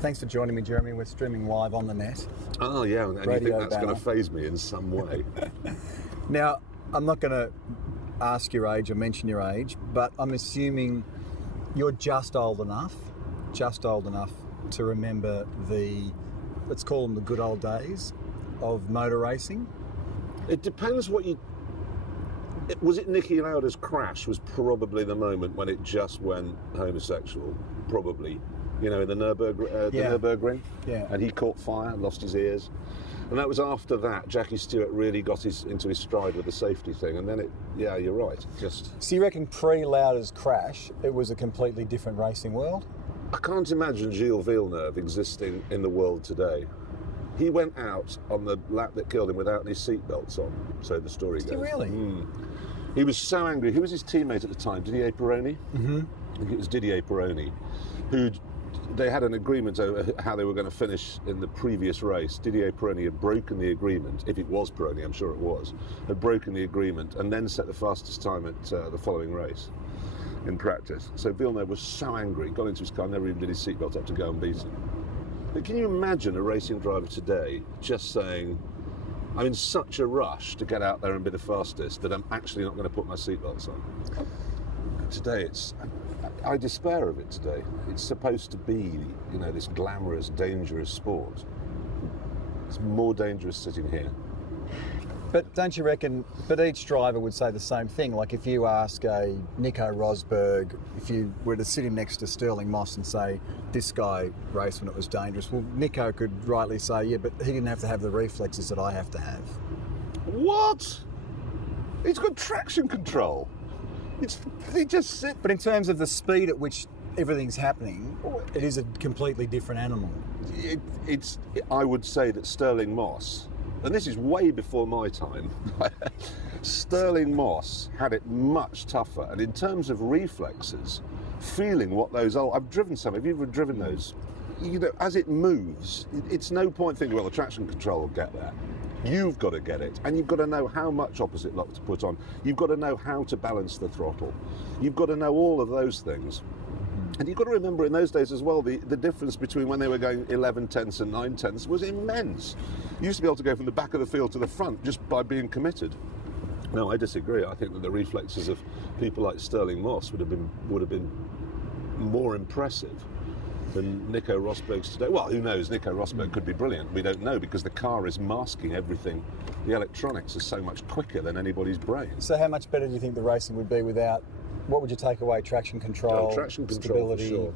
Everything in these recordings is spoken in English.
Thanks for joining me, Jeremy. We're streaming live on the net. Oh, yeah, and you think that's going to faze me in some way? Now, I'm not going to ask your age or mention your age, but I'm assuming you're just old enough to remember let's call them the good old days of motor racing. It depends what you... Was it Niki Lauda's crash was probably the moment when it just went homosexual, probably. You know, in the Nürburgring. Yeah. And he caught fire, lost his ears. And that was after that, Jackie Stewart really got into his stride with the safety thing. And then yeah, you're right. So you reckon pre-Lauda's crash, it was a completely different racing world? I can't imagine Gilles Villeneuve existing in the world today. He went out on the lap that killed him without any seatbelts on, so the story goes. Did he really? He was so angry. Who was his teammate at the time? Didier Pironi? Mm-hmm. I think it was Didier Pironi, they had an agreement over how they were going to finish in the previous race. Didier Pironi had broken the agreement, if it was Pironi, I'm sure it was, had broken the agreement and then set the fastest time at the following race in practice. So Villeneuve was so angry, got into his car, never even did his seatbelt up to go and beat him. But can you imagine a racing driver today just saying, I'm in such a rush to get out there and be the fastest that I'm actually not going to put my seatbelts on? Today I despair of it today. It's supposed to be, you know, this glamorous, dangerous sport. It's more dangerous sitting here. But don't you reckon, but each driver would say the same thing? Like if you ask a Nico Rosberg, if you were to sit him next to Sterling Moss and say, this guy raced when it was dangerous, well, Nico could rightly say, yeah, but he didn't have to have the reflexes that I have to have. What? He's got traction control. They just sit. But in terms of the speed at which everything's happening, it is a completely different animal. I would say that Sterling Moss, and this is way before my time, Sterling Moss had it much tougher. And in terms of reflexes, feeling what those are, I've driven some. Have you ever driven those? You know, as it moves, it's no point thinking, well, the traction control will get there. You've got to get it, and you've got to know how much opposite lock to put on. You've got to know how to balance the throttle. You've got to know all of those things. And you've got to remember in those days as well, the difference between when they were going 11 tenths and 9 tenths was immense. You used to be able to go from the back of the field to the front just by being committed. No, I disagree. I think that the reflexes of people like Sterling Moss would have been more impressive than Nico Rosberg's today. Well, who knows? Nico Rosberg could be brilliant. We don't know because the car is masking everything. The electronics are so much quicker than anybody's brain. So how much better do you think the racing would be without, what would you take away? Traction control, traction control, stability, for sure.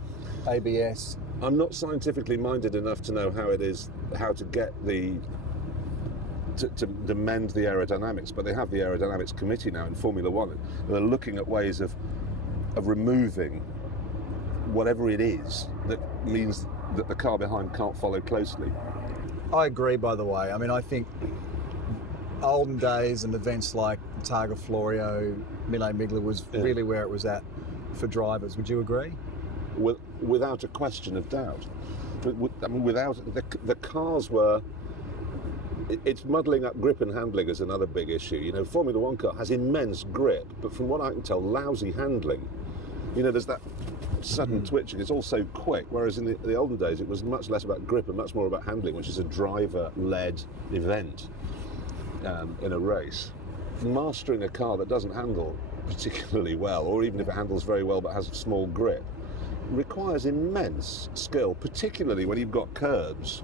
ABS? I'm not scientifically minded enough to know how to get to mend the aerodynamics, but they have the aerodynamics committee now in Formula One, and they're looking at ways of removing whatever it is that means that the car behind can't follow closely. I agree, by the way. I mean, I think olden days and events like Targa Florio, Mille Miglia was really where it was at for drivers. Would you agree? Without a question of doubt. I mean, without the cars were. It's muddling up grip and handling is another big issue. You know, Formula One car has immense grip, but from what I can tell, lousy handling. You know, there's that sudden twitching. It's all so quick, whereas in the olden days it was much less about grip and much more about handling, which is a driver-led event in a race. Mastering a car that doesn't handle particularly well, or even if it handles very well but has small grip, requires immense skill, particularly when you've got curbs,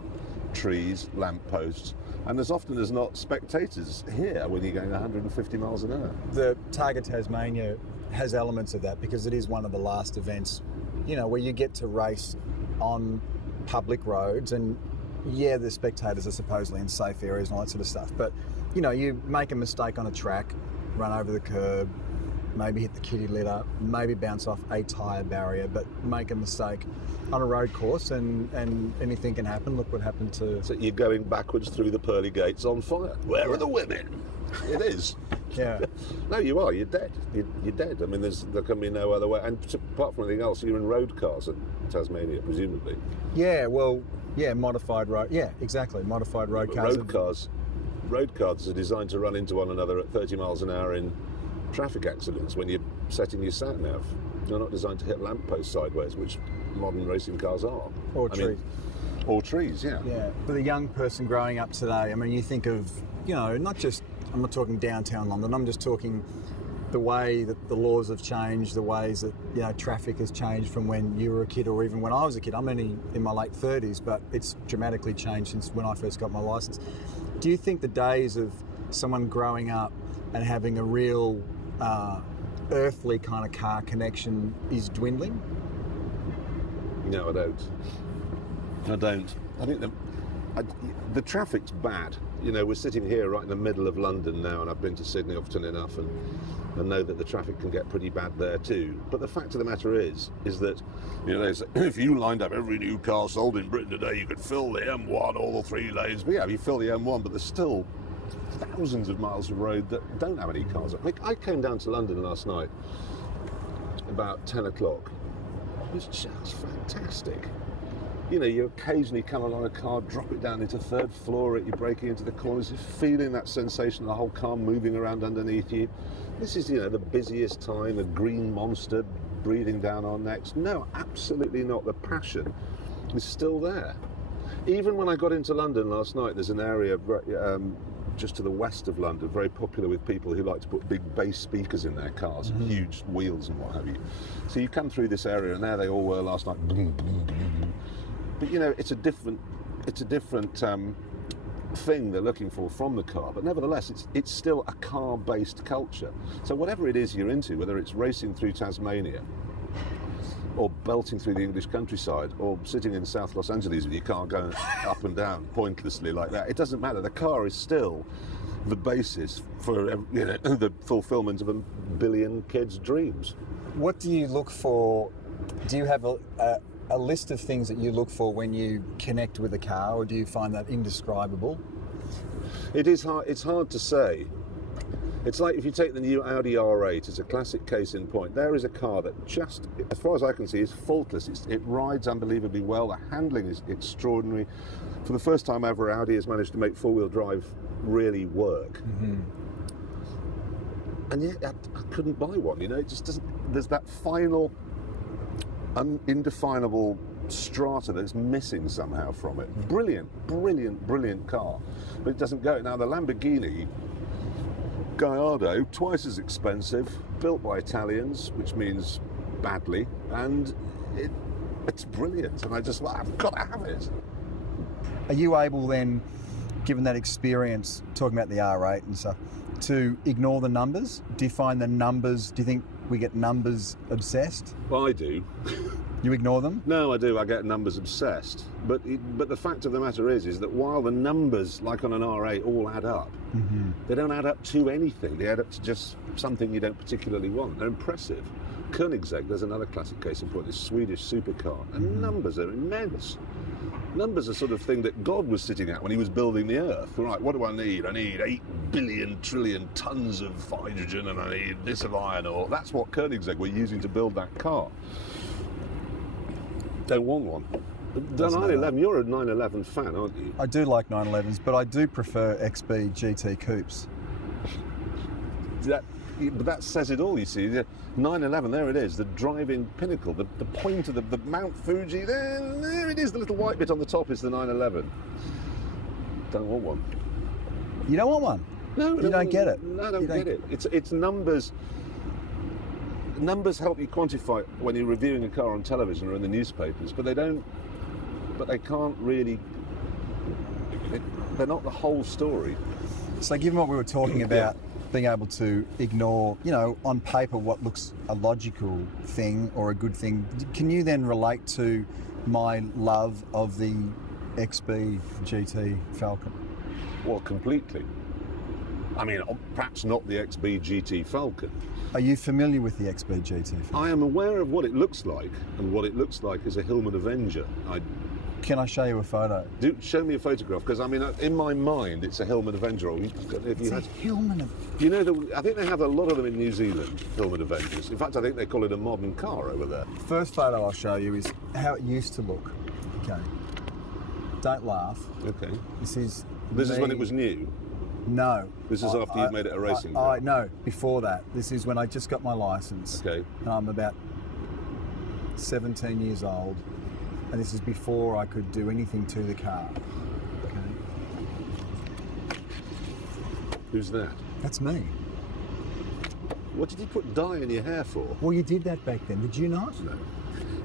trees, lampposts, and as often as not spectators here when you're going 150 miles an hour. The Targa Tasmania has elements of that because it is one of the last events, you know, where you get to race on public roads, and yeah, the spectators are supposedly in safe areas and all that sort of stuff, but you know, you make a mistake on a track, run over the curb, maybe hit the kitty litter, maybe bounce off a tyre barrier, but make a mistake on a road course and anything can happen. Look what happened to... So you're going backwards through the pearly gates on fire. Where are the women? It is. Yeah. No, you are. You're dead. You're dead. I mean, there can be no other way. And apart from anything else, you're in road cars at Tasmania, presumably. Yeah, well, yeah, modified road... Yeah, exactly, modified road cars. Road cars are designed to run into one another at 30 miles an hour in traffic accidents when you're setting your sat-nav. They're not designed to hit lampposts sideways, which modern racing cars are. Or I trees. mean, or trees, yeah. Yeah. For the young person growing up today, I mean, you think of, not just, I'm not talking downtown London, I'm just talking the way that the laws have changed, the ways that, traffic has changed from when you were a kid or even when I was a kid. I'm only in my late 30s, but it's dramatically changed since when I first got my licence. Do you think the days of someone growing up and having a real earthly kind of car connection is dwindling? No, I don't. I think the traffic's bad. We're sitting here right in the middle of London now, and I've been to Sydney often enough, and I know that the traffic can get pretty bad there too. But the fact of the matter is that, they say, if you lined up every new car sold in Britain today, you could fill the M1, all the 3 lanes. But yeah, you fill the M1, but there's still thousands of miles of road that don't have any cars. I came down to London last night about 10 o'clock. It was just fantastic. You occasionally come along a car, drop it down into 3rd floor, you're braking into the corners, you're feeling that sensation of the whole car moving around underneath you. This is, the busiest time, a green monster breathing down our necks. No, absolutely not. The passion is still there. Even when I got into London last night, there's an area just to the west of London, very popular with people who like to put big bass speakers in their cars, and huge wheels and what have you. So you come through this area, and there they all were last night. But it's a different thing they're looking for from the car. But nevertheless, it's still a car-based culture. So whatever it is you're into, whether it's racing through Tasmania, or belting through the English countryside, or sitting in South Los Angeles with your car going up and down pointlessly like that, it doesn't matter. The car is still the basis for the fulfilment of a billion kids' dreams. What do you look for? Do you have a list of things that you look for when you connect with a car, or do you find that indescribable? It is hard. It's hard to say. It's like if you take the new Audi R8 as a classic case in point. There is a car that just, as far as I can see, is faultless. It rides unbelievably well. The handling is extraordinary. For the first time ever, Audi has managed to make four-wheel drive really work. And yet, I couldn't buy one. It just doesn't. There's that final, indefinable strata that's missing somehow from it. Brilliant, brilliant, brilliant car, but it doesn't go. Now the Lamborghini Gallardo, twice as expensive, built by Italians, which means badly, and it's brilliant. And I've got to have it. Are you able then, given that experience, talking about the R8 and stuff, to ignore the numbers? Do you find the numbers? Do you think we get numbers obsessed? Well, I do. You ignore them? No, I do. I get numbers obsessed. But the fact of the matter is that while the numbers, like on an R8, all add up, they don't add up to anything. They add up to just something you don't particularly want. They're impressive. Koenigsegg, there's another classic case in point, this Swedish supercar. And numbers are immense. Numbers are sort of thing that God was sitting at when he was building the Earth. Right, what do I need? I need 8 billion trillion tons of hydrogen, and I need this of iron ore. That's what Koenigsegg were using to build that car. Don't want one. The 911, you're a 911 fan, aren't you? I do like 911s, but I do prefer XB GT coupes. But that says it all, you see. The 911, there it is, the driving pinnacle, the point of the Mount Fuji, there it is, the little white bit on the top is the 911. Don't want one. You don't want one? No. You don't get it? No, I don't get it. It's numbers. Numbers help you quantify when you're reviewing a car on television or in the newspapers, but they can't really, they're not the whole story. So given what we were talking about, being able to ignore, on paper what looks a logical thing or a good thing, can you then relate to my love of the XB GT Falcon? Well, completely. I mean, perhaps not the XB GT Falcon. Are you familiar with the XB GT Falcon? I am aware of what it looks like, and what it looks like is a Hillman Avenger. Can I show you a photo? Show me a photograph, because I mean, in my mind, it's a Hillman Avenger. Hillman Avenger. I think they have a lot of them in New Zealand, Hillman Avengers. In fact, I think they call it a modern car over there. First photo I'll show you is how it used to look. Okay. Don't laugh. Okay. This is when it was new? No. This is after you've made it a racing car? No, before that. This is when I just got my licence. Okay. And I'm about 17 years old, and this is before I could do anything to the car. Okay. Who's that? That's me. What did you put dye in your hair for? Well, you did that back then, did you not? No.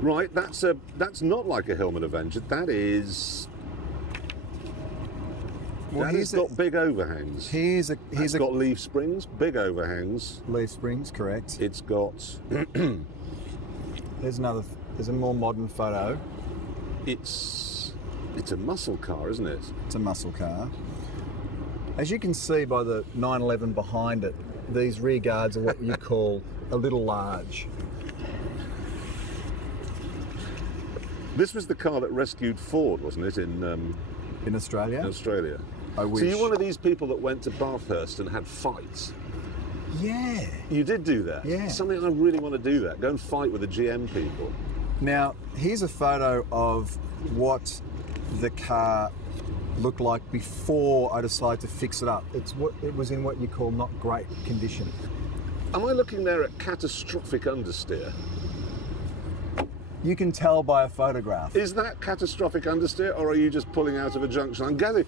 Right, that's not like a Hillman Avenger. That is. Well, That has got big overhangs. Here's It's got leaf springs, big overhangs. leaf springs, correct. It's got. There's a more modern photo. It's a muscle car, isn't it? It's a muscle car. As you can see by the 911 behind it, these rear guards are what you call a little large. This was the car that rescued Ford, wasn't it, in Australia? Australia? I wish. So you're one of these people that went to Bathurst and had fights. Yeah. You did do that? Yeah. Something I really want to do that. Go and fight with the GM people. Now, here's a photo of what the car looked like before I decided to fix it up. It was in what you call not great condition. Am I looking there at catastrophic understeer? You can tell by a photograph. Is that catastrophic understeer, or are you just pulling out of a junction? I'm gathering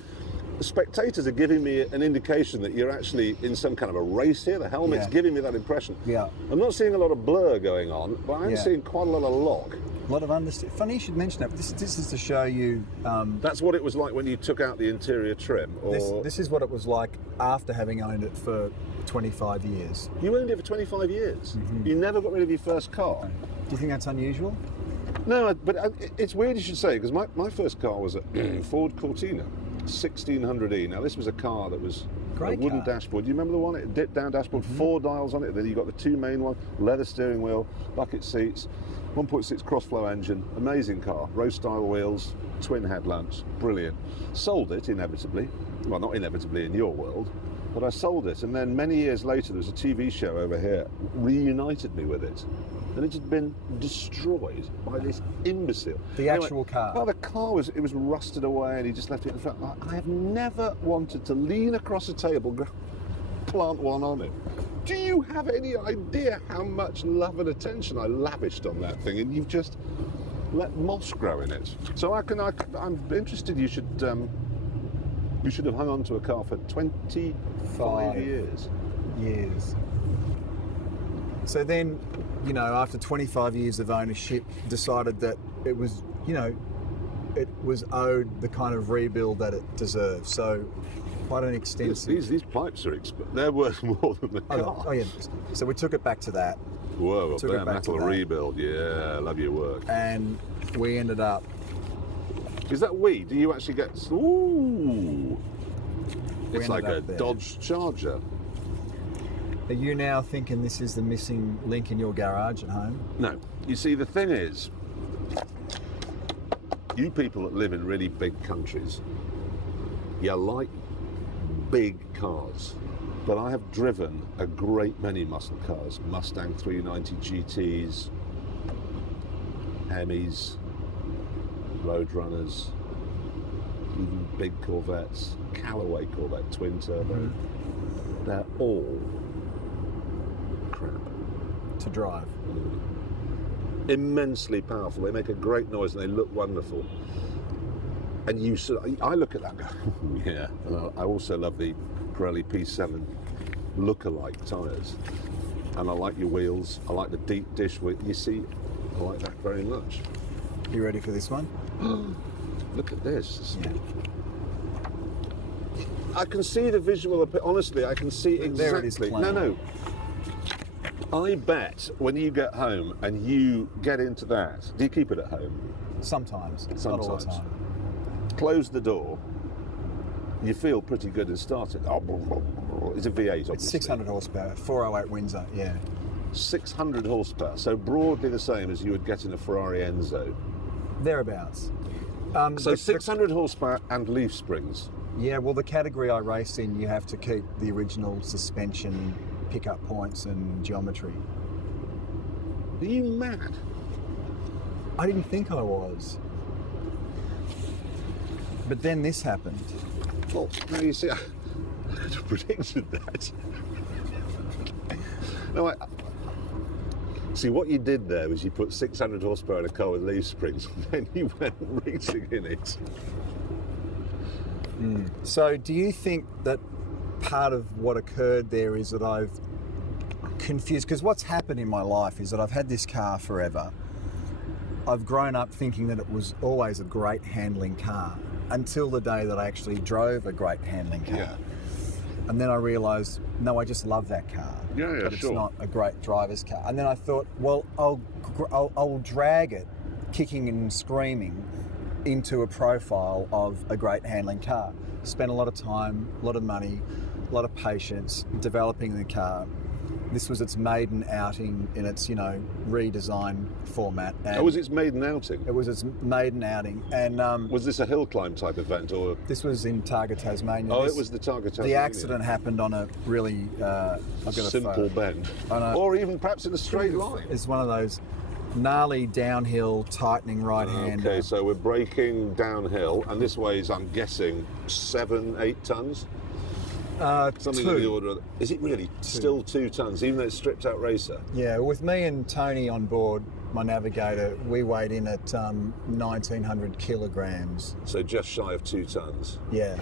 the spectators are giving me an indication that you're actually in some kind of a race here. The helmet's Yeah. giving me that impression. Yeah. I'm not seeing a lot of blur going on, but I'm Yeah. seeing quite a lot of lock. A lot of understeer. Funny you should mention that. But this is to show you. That's what it was like when you took out the interior trim, or This is what it was like after having owned it for 25 years. you owned it for 25 years. Mm-hmm. You never got rid of your first car. Do you think that's unusual? No, but it's weird you should say, because my first car was a Ford Cortina 1600E. Now, this was a car that was Great a wooden car. dashboard. Do you remember the one? It dipped down dashboard, 4 dials on it. Then you got the 2 main ones, leather steering wheel, bucket seats, 1.6 cross-flow engine, amazing car, road-style wheels, twin headlamps, brilliant. Sold it inevitably. Well, not inevitably in your world, but I sold it. And then many years later, there was a TV show over here, reunited me with it. And it had been destroyed by this imbecile. The Anyway, actual car. Well, the car was rusted away, and he just left it in front. I have never wanted to lean across a table, plant one on it. Do you have any idea how much love and attention I lavished on that thing? And you've just let moss grow in it. So I'm interested. You should have hung on to a car for 25 years. So then, after 25 years of ownership, decided that it was, it was owed the kind of rebuild that it deserved. So quite an extensive... These pipes are they're worth more than the car. Oh yeah. So we took it back to that. Whoa, a Took it bare back to metal that. rebuild. Yeah, I love your work. And we ended up... Is that we? Do you actually get... Ooh! We It's like a ended up there. Dodge Charger. Are you now thinking this is the missing link in your garage at home? No. You see, the thing is, you people that live in really big countries, you like big cars. But I have driven a great many muscle cars. Mustang 390 GTs, Hemis, Roadrunners, even big Corvettes, Callaway Corvette twin turbo. Mm-hmm. They're all crap. To drive. Immensely powerful. They make a great noise and they look wonderful. And I look at that and go, "Ooh, yeah." And I also love the Pirelli P7 look-alike tyres. And I like your wheels. I like the deep dish wheel. You see, I like that very much. You ready for this one? Look at this. Yeah. I can see the visual. Honestly, I can see exactly. There it is plain. No. I bet when you get home and you get into that, do you keep it at home? Sometimes. Not all the time. Close the door. You feel pretty good and start it. It's a V8, obviously. It's 600 horsepower, 408 Windsor, yeah. 600 horsepower, so broadly the same as you would get in a Ferrari Enzo. Thereabouts. So 600 horsepower and leaf springs. Yeah, well, the category I race in, you have to keep the original suspension, pickup points and geometry. Are you mad? I didn't think I was. But then this happened. Well, now you see, I could have predicted that. No, See, what you did there was you put 600 horsepower in a car with leaf springs, and then you went racing in it. So do you think that part of what occurred there is that I've confused, because what's happened in my life is that I've had this car forever. I've grown up thinking that it was always a great handling car until the day that I actually drove a great handling car. Yeah. And then I realised, no, I just love that car. Yeah, but it's sure. not a great driver's car. And then I thought, well, I'll drag it, kicking and screaming, into a profile of a great handling car. Spent a lot of time, a lot of money, a lot of patience developing the car. This was its maiden outing in its, redesign format. And Oh, was its maiden outing? it was its maiden outing, and Was this a hill climb type event, or? this was in Targa, Tasmania. Oh, This- it was the Targa, The Tasmania. accident happened on a really I've got a Simple photo. bend, I know. or even perhaps in a straight line. It's one of those gnarly downhill tightening right hand. Okay, so we're braking downhill, and this weighs, I'm guessing, 7-8 tons. Something two. in the order of. Is it really still 2 tons, even though it's stripped out racer? Yeah, with me and Tony on board, my navigator, we weighed in at 1,900 kilograms. So just shy of 2 tons. Yeah.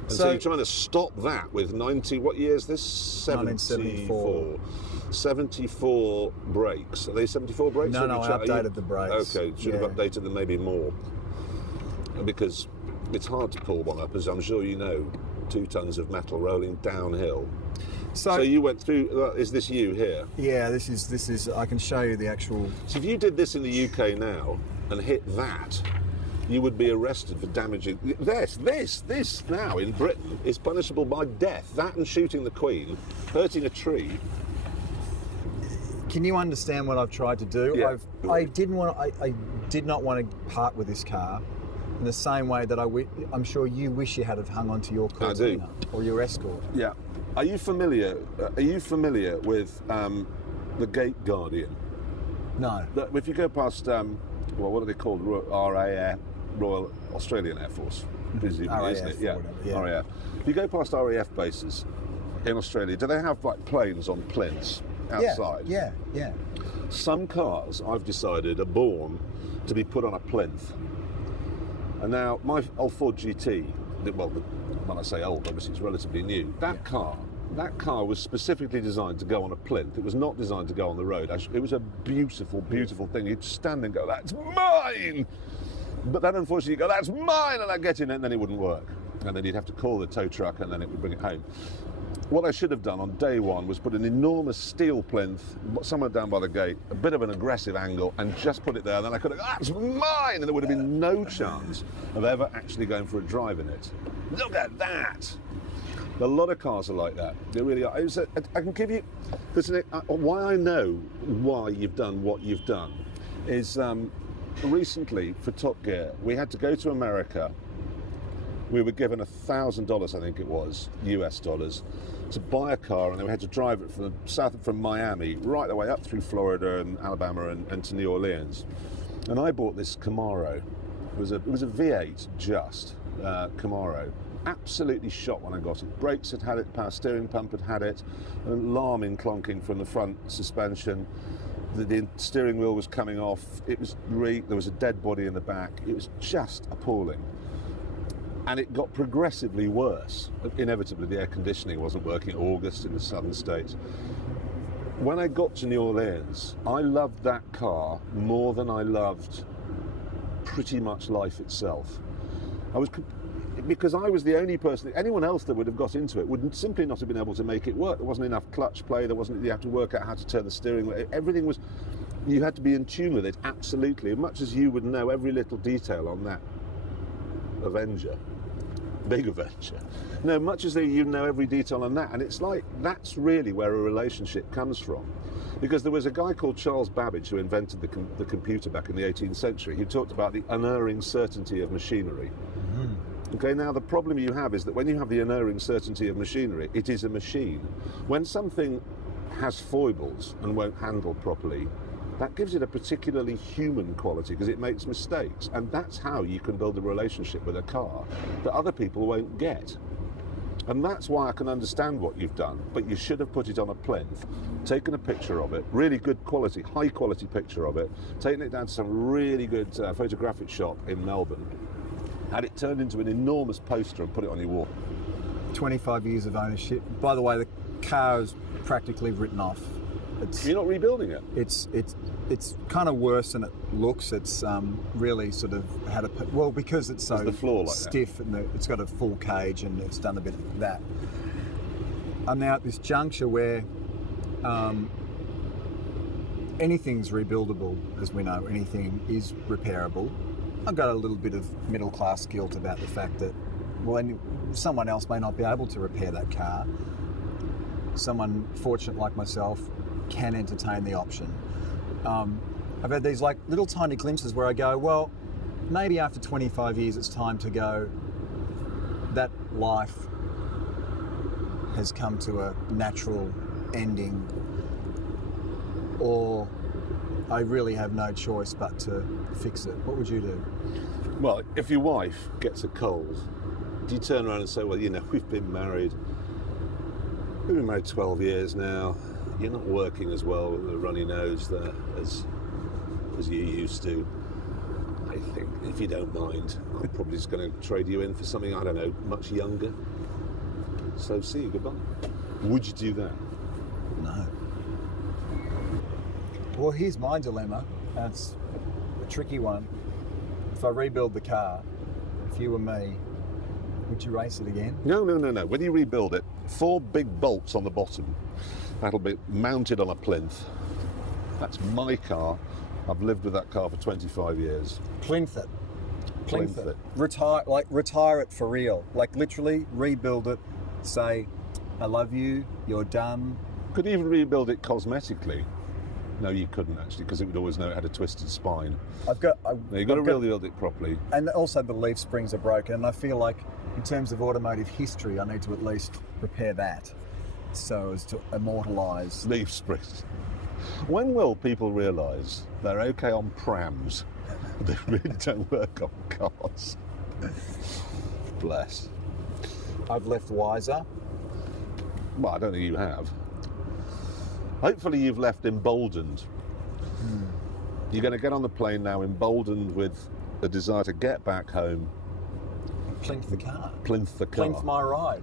And so you're trying to stop that with 90. What year is this? 1974. 74 brakes. Are they 74 brakes? No, I updated the brakes. Okay, should have Yeah. updated them maybe more. Because it's hard to pull one up, as I'm sure you know, 2 tons of metal rolling downhill. So you went through. Is this you here? Yeah, this is. I can show you the actual. So if you did this in the UK now and hit that, you would be arrested for damaging. This now in Britain is punishable by death. That and shooting the Queen, hurting a tree. Can you understand what I've tried to do? Yeah. I did not want to part with this car. In the same way that I'm sure you wish you had have hung onto your I do. Cortina or your Escort. Yeah. Are you familiar with the Gate Guardian? No. If you go past, what are they called? RAF, Royal Australian Air Force, presumably, RAF isn't it? or Yeah. whatever, yeah. RAF. If you go past RAF bases in Australia, do they have like planes on plinths outside? Yeah. Some cars, I've decided, are born to be put on a plinth. And now, my old Ford GT, when I say old, obviously it's relatively new, that car was specifically designed to go on a plinth. It was not designed to go on the road. It was a beautiful, beautiful thing. You'd stand and go, that's mine! But then unfortunately you go, that's mine! And I'd get in it and then it wouldn't work. And then you'd have to call the tow truck and then it would bring it home. What I should have done on day one was put an enormous steel plinth somewhere down by the gate, a bit of an aggressive angle, and just put it there. And then I could have, that's mine! And there would have been no chance of ever actually going for a drive in it. Look at that! A lot of cars are like that. They really are. I can give you, why I know why you've done what you've done is recently for Top Gear, we had to go to America. We were given $1,000, I think it was, US dollars, to buy a car, and then we had to drive it from Miami right the way up through Florida and Alabama and to New Orleans. And I bought this Camaro. It was a V8 Camaro. Absolutely shot when I got it. Brakes had it, power steering pump had it, an alarming clonking from the front suspension. The steering wheel was coming off. It was there was a dead body in the back. It was just appalling. And it got progressively worse. Inevitably, the air conditioning wasn't working in August in the southern states. When I got to New Orleans, I loved that car more than I loved pretty much life itself. Because I was the only person, anyone else that would have got into it would simply not have been able to make it work. There wasn't enough clutch play, you have to work out how to turn the steering wheel. Everything was, you had to be in tune with it, absolutely. As much as you would know every little detail on that big Avenger. No, much as you know every detail on that. And it's like, that's really where a relationship comes from. Because there was a guy called Charles Babbage who invented the computer back in the 18th century. He talked about the unerring certainty of machinery. Mm-hmm. Okay, now the problem you have is that when you have the unerring certainty of machinery, it is a machine. When something has foibles and won't handle properly, that gives it a particularly human quality because it makes mistakes. And that's how you can build a relationship with a car that other people won't get. And that's why I can understand what you've done, but you should have put it on a plinth, taken a picture of it, really good quality, high quality picture of it, taken it down to some really good photographic shop in Melbourne, had it turned into an enormous poster and put it on your wall. 25 years of ownership. By the way, the car is practically written off. You're not rebuilding it? It's kind of worse than it looks. It's really sort of had a... Well, because it's so the floor like stiff and it's got a full cage and it's done a bit of that. I'm now at this juncture where anything's rebuildable, as we know. Anything is repairable. I've got a little bit of middle-class guilt about the fact that, well, someone else may not be able to repair that car. Someone fortunate like myself can entertain the option. I've had these like little tiny glimpses where I go, well, maybe after 25 years it's time to go, that life has come to a natural ending, or I really have no choice but to fix it. What would you do? Well, if your wife gets a cold, do you turn around and say, well, we've been married 12 years now, you're not working as well with a runny nose there as you used to. I think, if you don't mind, I'm probably just going to trade you in for something, I don't know, much younger. So see you, goodbye. Would you do that? No. Well, here's my dilemma. It's a tricky one. If I rebuild the car, if you were me, would you race it again? No. When you rebuild it, 4 big bolts on the bottom. That'll be mounted on a plinth. That's my car. I've lived with that car for 25 years. Plinth it. Retire it for real. Like literally rebuild it. Say, I love you. You're done. Could you even rebuild it cosmetically? No, you couldn't actually, because it would always know it had a twisted spine. You've got to rebuild it properly. And also the leaf springs are broken. And I feel like in terms of automotive history, I need to at least repair that so as to immortalise. Leaf springs. When will people realise they're okay on prams? They really don't work on cars. Bless. I've left wiser. Well, I don't think you have. Hopefully you've left emboldened. You're going to get on the plane now emboldened with a desire to get back home. Plinth the car. Plinth the car. Plinth my ride.